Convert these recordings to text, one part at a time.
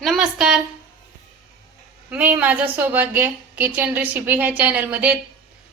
नमस्कार. मी माझं सौभाग्य किचन रेसिपी ह्या चॅनलमध्ये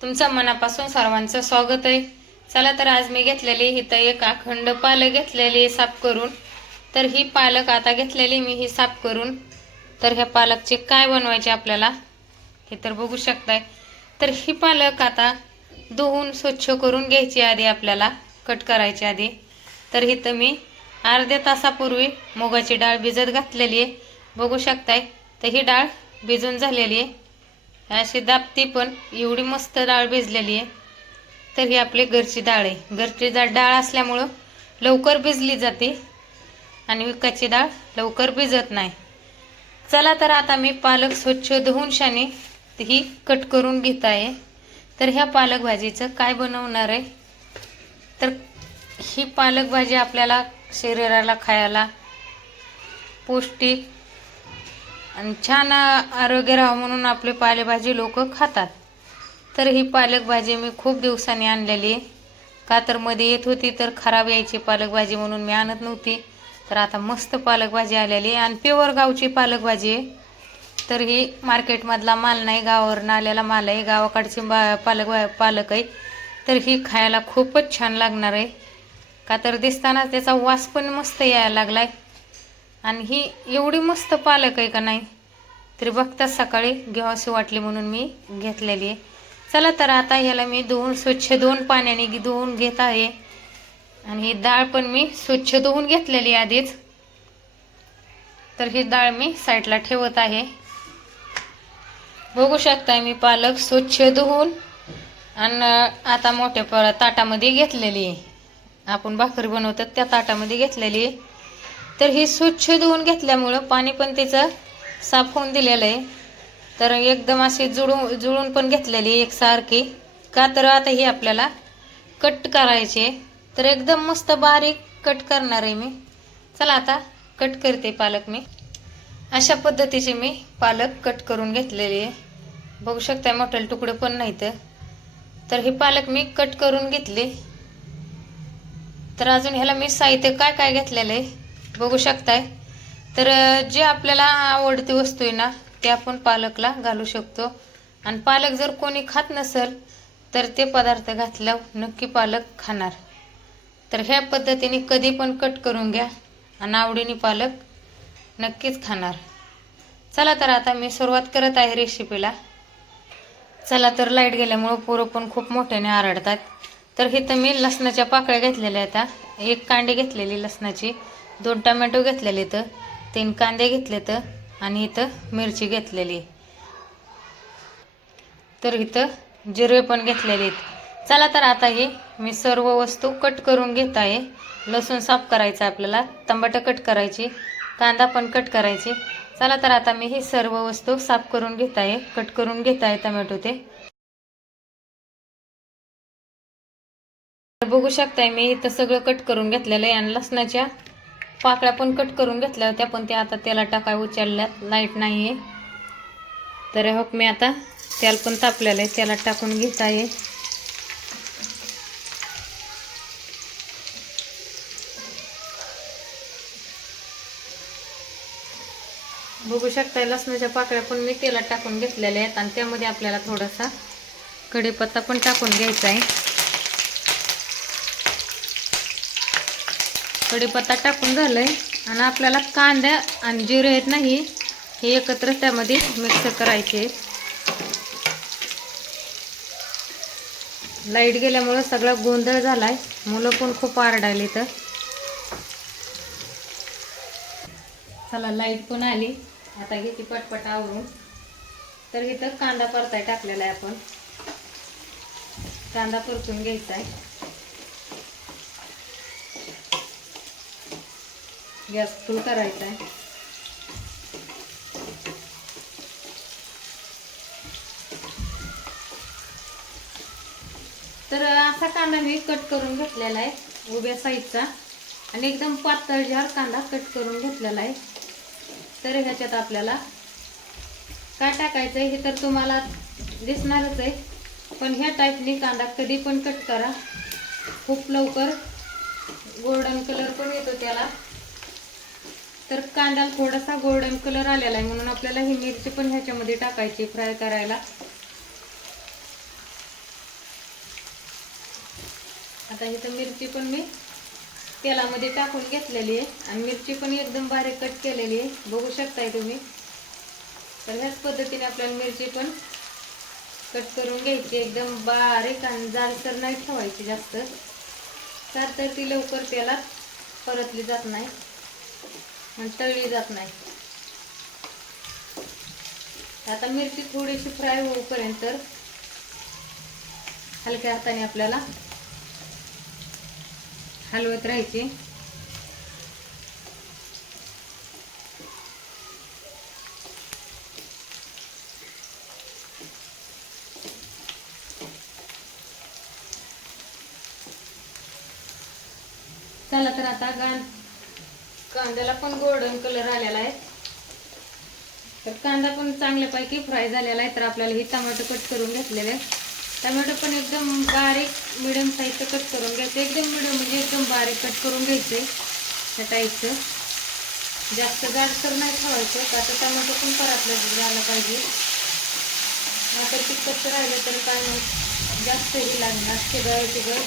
तुमचं मनापासून सर्वांचं स्वागत आहे. चला तर आज मी घेतलेली इथं एक अखंड पालक घेतलेली आहे साफ करून. तर ही पालक आता घेतलेली मी ही साफ करून. तर ह्या पालकचे काय बनवायचे आपल्याला हे तर बघू शकताय. तर ही पालक आता धुवून स्वच्छ करून घ्यायची आधी आपल्याला कट करायची आधी. तर इथं मी अर्ध्या तासापूर्वी मुगाची डाळ भिजत घातलेली आहे. बघू शकताय. तर ही डाळ भिजून झालेली आहे. अशी दाबती पण एवढी मस्त डाळ भिजलेली आहे. तर ही आपली घरची डाळ आहे. घरची डाळ डाळ असल्यामुळं लवकर भिजली जाते आणि विकाची डाळ लवकर भिजत नाही. चला तर आता मी पालक स्वच्छ धुवून शाने ही कट करून घेत आहे. तर ह्या पालक भाजीचं काय बनवणार आहे? तर ही पालक भाजी आपल्याला शरीराला खायला पौष्टिक आणि छान आरोग्य राहावं म्हणून आपले पालेभाजी लोक खातात. तर ही पालक भाजी मी खूप दिवसांनी आणलेली. आहे का तर मध्ये येत होती तर खराब यायची पालक भाजी म्हणून मी आणत नव्हती. तर आता मस्त पालक भाजी आलेली आहे. आणि प्युअर गावची पालक भाजी आहे. तर ही मार्केटमधला माल नाही गावावरून आलेला माल आहे. गावाकडची बा पालक पालक आहे. तर ही खायला खूपच छान लागणार आहे. का तर दिसताना त्याचा वास पण मस्त यायला लागला आहे आणि ही एवढी मस्त पालक आहे का नाही? तरी बघताच सकाळी घ्यावीशी वाटली म्हणून मी घेतलेली आहे. चला तर आता ह्याला मी धुवून स्वच्छ दोन पाण्याने धुवून घेत आहे. आणि ही डाळ पण मी स्वच्छ धुवून घेतलेली आहे आधीच. तर ही डाळ मी साईडला ठेवत आहे. बघू शकताय मी पालक स्वच्छ धुवून आणि आता मोठ्या पर ताटामध्ये घेतलेली आहे. आपण भाकरी बनवतात त्या ताटामध्ये घेतलेली आहे. तर ही स्वच्छ धुवून घेतल्यामुळं पाणी पण तिचं साफ होऊन दिलेलं आहे. तर एकदम अशी जुळून जुळून पण घेतलेली आहे एकसारखी का तर आता ही आपल्याला कट करायची आहे. तर एकदम मस्त बारीक कट करणार आहे मी. चला आता कट करते पालक मी. अशा पद्धतीचे मी पालक कट करून घेतलेली आहे. बघू शकताय मोठे तुकडे पण नाहीत. तर हे पालक मी कट करून घेतले. तर अजून ह्याला मी साहित्य काय काय घेतलेलं आहे? बघू शकताय. तर जे आपल्याला आवडती वस्तू आहे ना ते आपण पालकला घालू शकतो. आणि पालक जर कोणी खात नसेल तर ते पदार्थ घातल्यावर नक्की पालक खाणार. तर ह्या पद्धतीने कधी पण कट करून घ्या आणि आवडीने पालक नक्कीच खाणार. चला तर आता मी सुरुवात करत आहे रेसिपीला. चला तर लाइट गेल्यामुळं पोरं पण खूप मोठ्याने आरडतात. तर इथं मी लसणाच्या पाकळ्या घेतलेल्या आहेत. आता एक कांडी घेतलेली लसणाची दोन टमॅटो घेतलेले तर तीन कांदे घेतले आणि इथं मिरची घेतलेली. तर इथं जिरे पण घेतलेले आहेत. चला तर आता हे मी सर्व वस्तू कट करून घेत आहे. लसूण साफ करायचं आपल्याला. टमाटं कट करायची. कांदा पण कट करायची. चला तर आता मी ही सर्व वस्तू साफ करून घेत आहे. कट करून घेत आहे टमॅटो ते. तर बघू शकताय मी इथं सगळं कट करून घेतलेलं आहे आणि लसणाच्या पाकळ्या पण कट करून घेतल्या होत्या पण त्या आता त्याला टाकाय उचलल्यात. लाइट नाही आहे तर हो मी आता तेल पण तापलेलं आहे. त्याला टाकून घेत आहे. बघू शकता लसणाच्या पाकळ्या पण मी तेलात टाकून घेतलेल्या आहेत. आणि त्यामध्ये आपल्याला थोडासा कढीपत्ता पण टाकून घ्यायचा आहे. कढीपत्ता टाकून झालंय. आणि आपल्याला कांदा आणि जिरे आहेत नाही हे एकत्र त्यामध्ये मिक्स करायचे. लाइट गेल्यामुळं सगळा गोंधळ झाला आहे मुलं पण खूप आरडायले तर चला लाइट पण आली. आता घेते पटपट आवरून. तर इथं कांदा परताय टाकलेला आहे आपण. कांदा परतून घ्यायचा आहे गॅस फुल करायचा आहे. तर असा कांदा मी कट करून घेतलेला आहे उभ्या साईजचा. आणि एकदम पातळ जार कांदा कट करून घेतलेला आहे. तर ह्याच्यात आपल्याला काय टाकायचं आहे हे तर तुम्हाला दिसणारच आहे. पण ह्या टाईपने कांदा कधी पण कट करा. खूप लवकर गोल्डन कलर पण येतो त्याला. तर कांदा थोडासा गोल्डन कलर आलेला आहे. म्हणून आपल्याला ही मिरची पण ह्याच्यामध्ये टाकायची फ्राय करायला. आता इथं मिरची पण मी तेलामध्ये टाकून घेतलेली आहे. आणि मिरची पण एकदम बारीक कट केलेली आहे. बघू शकताय तुम्ही. तर ह्याच पद्धतीने आपल्याला मिरची पण कट करून घ्यायची. एकदम बारीक आणि जाडसर नाही ठेवायची जास्त. तर तर ती लवकर तेलात परतली जात नाही. पण तळली जात नाही. आता मिरची थोडीशी फ्राय होईपर्यंत हलक्या हाताने आपल्याला हलवत राहायची. चला तर आता गाण कांद्याला पण गोल्डन कलर आलेला आहे. तर कांदा पण चांगल्यापैकी फ्राय झालेला आहे. तर आपल्याला हे टमाटो कट करून घेतलेले आहे टमाटो पण एकदम बारीक मिडियम साईजचं कट करून घ्यायचं. एकदम मिडियम म्हणजे एकदम बारीक कट करून घ्यायचे. त्या टाईपचं जास्त जाडसर नाही ठेवायचं. का तर टमाटो पण परतलं झालं पाहिजे. आता तिखट राहिलं तर काय नाही. जास्त हे लागणार. शिगळ शिगळ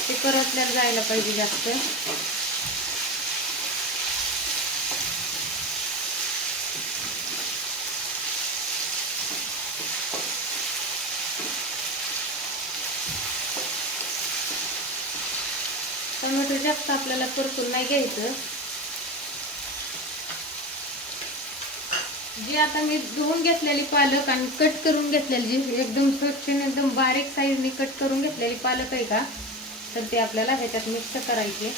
ते परतल्या जायला पाहिजे जास्त. जास्त आपल्याला परतून नाही घ्यायचं. जी आता मी धुवून घेतलेली पालक आणि कट करून घेतलेली जी एकदम स्वच्छ एकदम बारीक साईजने कट करून घेतलेली पालक आहे का तर ते आपल्याला ह्याच्यात मिक्स करायचे.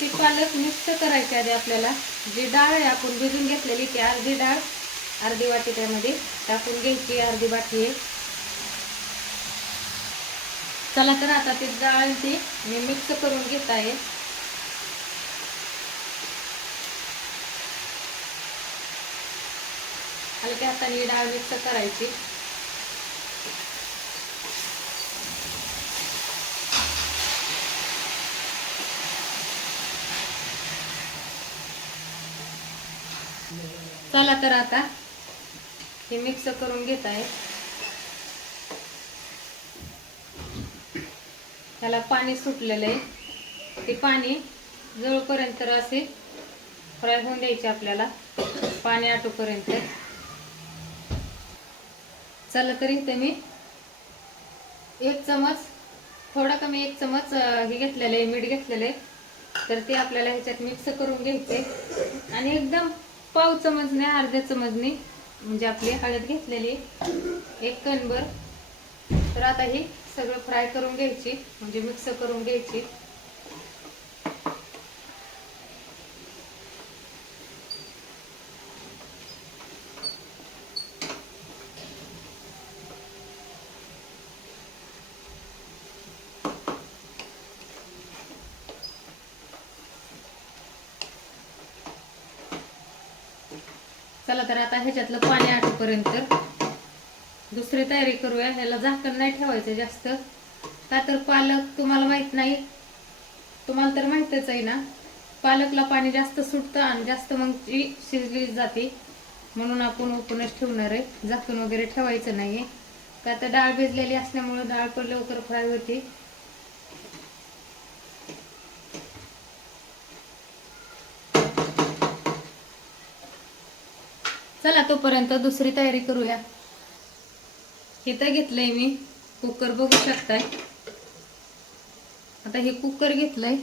ती पालक मिक्स करायची आधी आपल्याला. जी डाळ आहे आपण भिजून घेतलेली ती अर्धी डाळ अर्धी वाटी त्यामध्ये टाकून घ्यायची अर्धी वाटी आहे चला तर आता ती डाळ ती मी मिक्स करून घेत आहे. हलक्या हाताने ही डाळ मिक्स करायची. चला तर आता हे मिक्स करून घेत आहे. त्याला पाणी सुटलेलं आहे. ते पाणी जवळपर्यंत असे फ्राय होऊन द्यायचे आपल्याला. पाणी आटोपर्यंत. चला तरी इथे मी एक चमच थोडा कमी एक चमच हे घेतलेलं आहे मीठ घेतलेलं आहे. तर ते आपल्याला ह्याच्यात मिक्स करून घ्यायचे. आणि एकदम पाव चमचने अर्ध्या चमचने म्हणजे आपली हळद घेतलेली एक कणभर. तर आता ही सगळं फ्राय करून घ्यायची म्हणजे मिक्स करून घ्यायची. चला तर आता ह्याच्यातलं पाणी आटोपर्यंत. दुसरी तयारी करूया. ह्याला झाकण नाही ठेवायचं जास्त. का तर पालक तुम्हाला माहीत नाही. तुम्हाला तर माहितच आहे ना. पालकला पाणी जास्त सुटतं आणि जास्त मग ती शिजली जाते. म्हणून आपण ओपनच ठेवणार आहे. झाकण वगैरे ठेवायचं नाही का तर डाळ भिजलेली असल्यामुळे डाळ पण लवकर फ्राय होते. तोपर्यंत दुसरी तयारी करूया. इथं घेतलंय मी कुकर बघू शकताय. आता हे कुकर घेतलंय.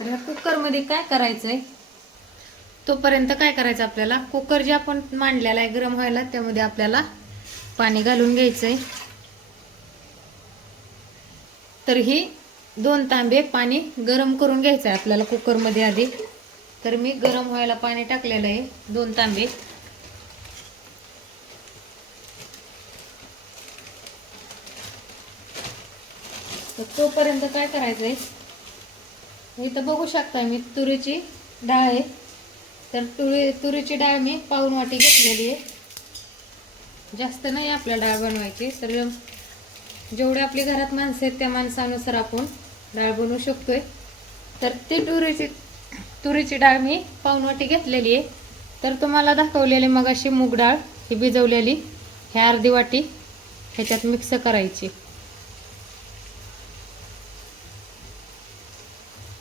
तर ह्या कुकरमध्ये काय करायचंय? तोपर्यंत काय करायचं आपल्याला? कुकर जे आपण मांडलेला आहे गरम व्हायला त्यामध्ये आपल्याला पाणी घालून घ्यायचंय. तर ही दोन तांबे पाणी गरम करून घ्यायचं आहे आपल्याला कुकरमध्ये आधी. तर मी गरम व्हायला पाणी टाकलेलं आहे दोन तांबे. तोपर्यंत काय करायचंय? इथं बघू शकता मी तुरीची डाळ आहे. तर तुरी तुरीची डाळ मी पाऊन वाटी घेतलेली आहे. जास्त नाही आपल्या डाळ बनवायची तर जेवढे आपली घरात माणसं आहेत त्या माणसानुसार आपण डाळ बनवू शकतोय. तर ती तुरीची तुरीची डाळ मी पाऊन वाटी घेतलेली आहे. तर तुम्हाला दाखवलेली मग अशी मूग डाळ ही भिजवलेली हे अर्धी वाटी ह्याच्यात मिक्स करायची.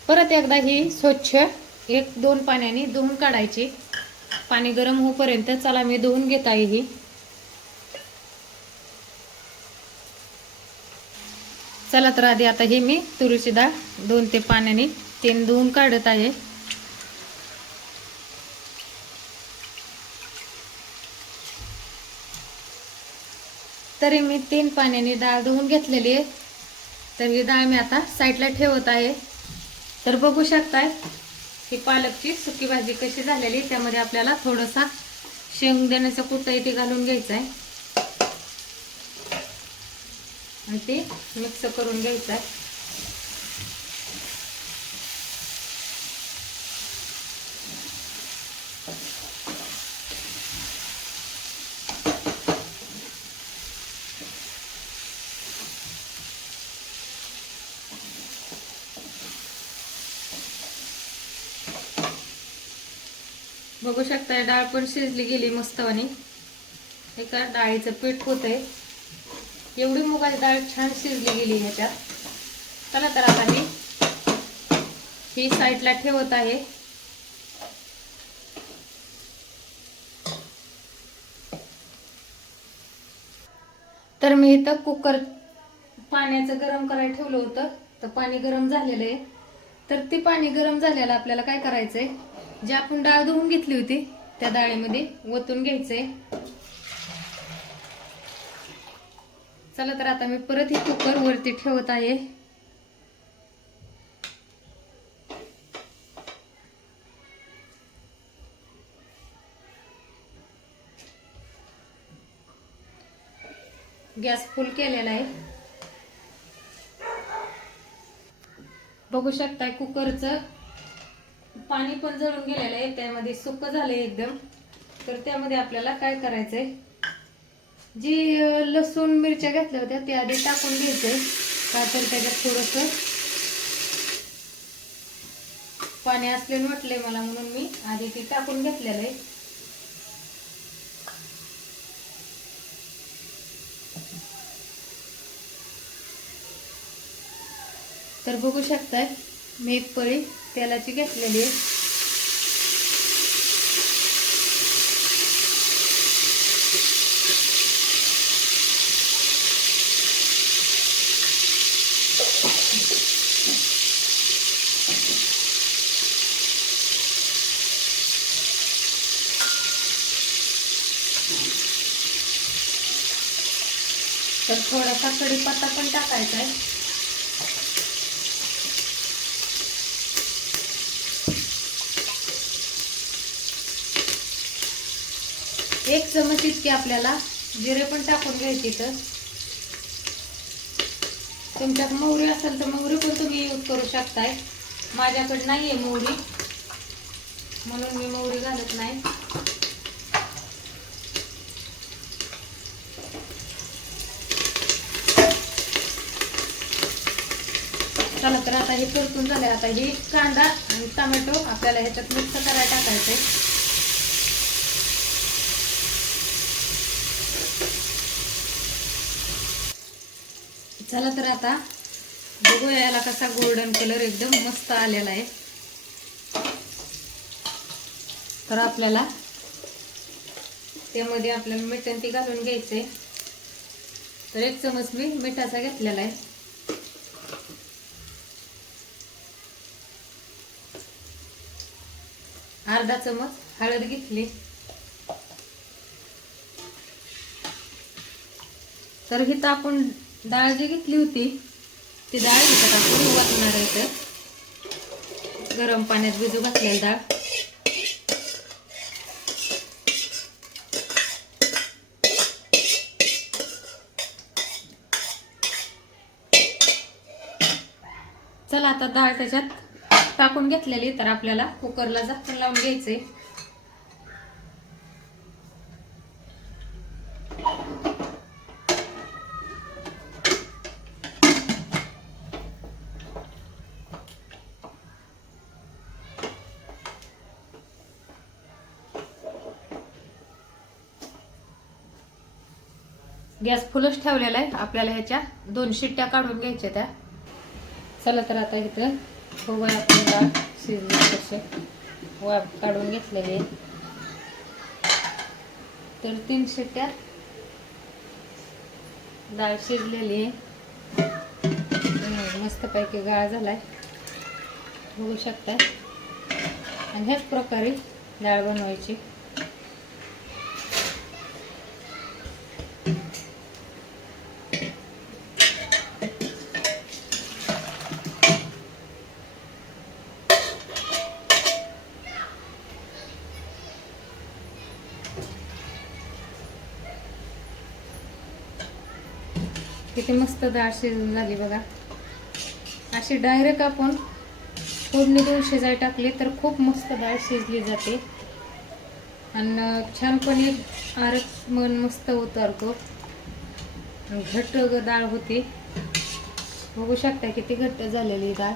परत एकदा ही स्वच्छ एक दोन पाण्याने धुवून काढायची. पाणी गरम होईपर्यंत चला मी धुवून घेत आहे ही. चला तर आधी आता ही मी तुरीची डाळ दोन ते पाण्याने तीन धुवून काढत आहे. तरी मी तीन पाण्याने डाळ धुवून घेतलेली आहे. तर ही डाळ मी आता साईडला ठेवत आहे. तर बघू शकताय ही पालकची सुकी भाजी कशी झालेली त्यामध्ये आपल्याला थोडासा शेंगदाण्याचा कुटा इथे घालून घ्यायचा आहे आणि ते मिक्स करून घ्यायचं आहे बघू शकता डाळ पण शिजली गेली मस्तवानी. हे का डाळीचं पीठ होत आहे एवढी मुगाची डाळ छान शिजली गेली ह्याच्यात. चला तर आता मी ही साईडला ठेवत आहे. तर मी इथं कुकर पाण्याचं गरम करायला ठेवलं होतं. तर पाणी गरम झालेलं आहे. तर ते पाणी गरम झालेलं आपल्याला काय करायचंय? जी आपण डाळ धुवून घेतली होती त्या डाळीमध्ये ओतून घ्यायचंय. चला तर आता मी परत ही कुकर वरती ठेवत आहे. गॅस फुल केलेला आहे. बघू शकताय कुकरचं पाणी पण जळून गेलेलं आहे त्यामध्ये सुक झालंय एकदम. तर त्यामध्ये आपल्याला काय करायचंय? जी लसूण मिरच्या घेतल्या होत्या त्या आधी टाकून घ्यायचंय का तर त्याच्यात थोडस पाणी असले म्हटले मला म्हणून मी आधी ती टाकून घेतलेलं आहे. तर बघू शकताय मी एक पळी तेलाची घेतलेली आहे. तर थोडासा कढीपत्ता पण टाकायचा आहे. एक चमच इतकी आपल्याला जिरे पण टाकून घ्यायची तर तुमच्यात मोहरी असेल तर मोहरी पण तुम्ही यूज करू शकताय. माझ्याकडे नाही आहे मोहरी. म्हणून मी मोहरी घालत नाही. चला तर आता हे परतून झालंय. आता ही कांदा आणि टोमॅटो आपल्याला ह्याच्यात मिक्स करायला टाकायचे चला तर आता बघूया याला कसा गोल्डन कलर एकदम मस्त आलेला आहे. तर आपल्याला त्यामध्ये आपल्याला मीठ आणि ती घालून घ्यायचंय. तर एक चमच मी मिठाचा घेतलेला आहे. अर्धा चमच हळद घेतली. तर हिथं आपण डाळ जी घेतली होती ती डाळ इथं टाकून वाटणार आहे तर गरम पाण्यात भिजू घातलेली डाळ. चला आता डाळ त्याच्यात टाकून घेतलेली तर आपल्याला कुकरला झाकण लावून घ्यायचंय. गॅस फुलच ठेवलेला आहे. आपल्याला ह्याच्या दोन शिट्ट्या काढून घ्यायच्या त्या. चला तर आता इथं होय आपण डाळ शिजली तसे वाफ काढून घेतलेले. तर तीन शिट्ट्या डाळ शिजलेली आहे. मस्तपैकी गाळ झालाय. बघू शकता. आणि ह्याच प्रकारे डाळ बनवायची. किती मस्त डाळ शिजून झाली बघा. अशी डायरेक्ट आपण फोडणी देऊन शिजाय टाकली तर खूप मस्त डाळ शिजली जाते. आणि छानपणे आरत मन मस्त उतरतो. घट्ट डाळ होती. बघू शकता किती घट्ट झालेली डाळ.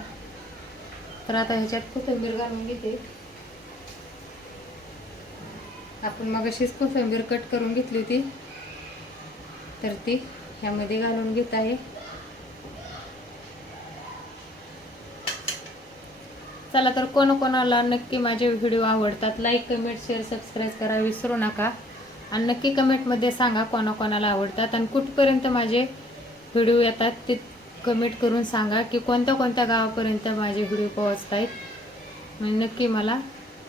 तर आता ह्याच्यात कोथिंबीर घालून घेते. आपण मग अशीच कोथिंबीर कट करून घेतली होती. तर ती ह्यामध्ये घालून घेत आहे. चला तर कोणाकोणाला नक्की माझे व्हिडिओ आवडतात लाईक कमेंट शेअर सबस्क्राईब करा विसरू नका. आणि नक्की कमेंटमध्ये सांगा कोणाकोणाला आवडतात आणि कुठपर्यंत माझे व्हिडिओ येतात ते कमेंट करून सांगा की कोणत्या कोणत्या गावापर्यंत माझे व्हिडिओ पोहोचत आहेत म्हणजे नक्की मला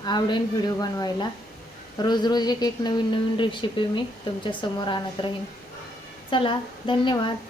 आवडेल व्हिडिओ बनवायला. रोज रोज एक एक नवीन नवीन रेसिपी मी तुमच्यासमोर आणत राहीन. चला धन्यवाद.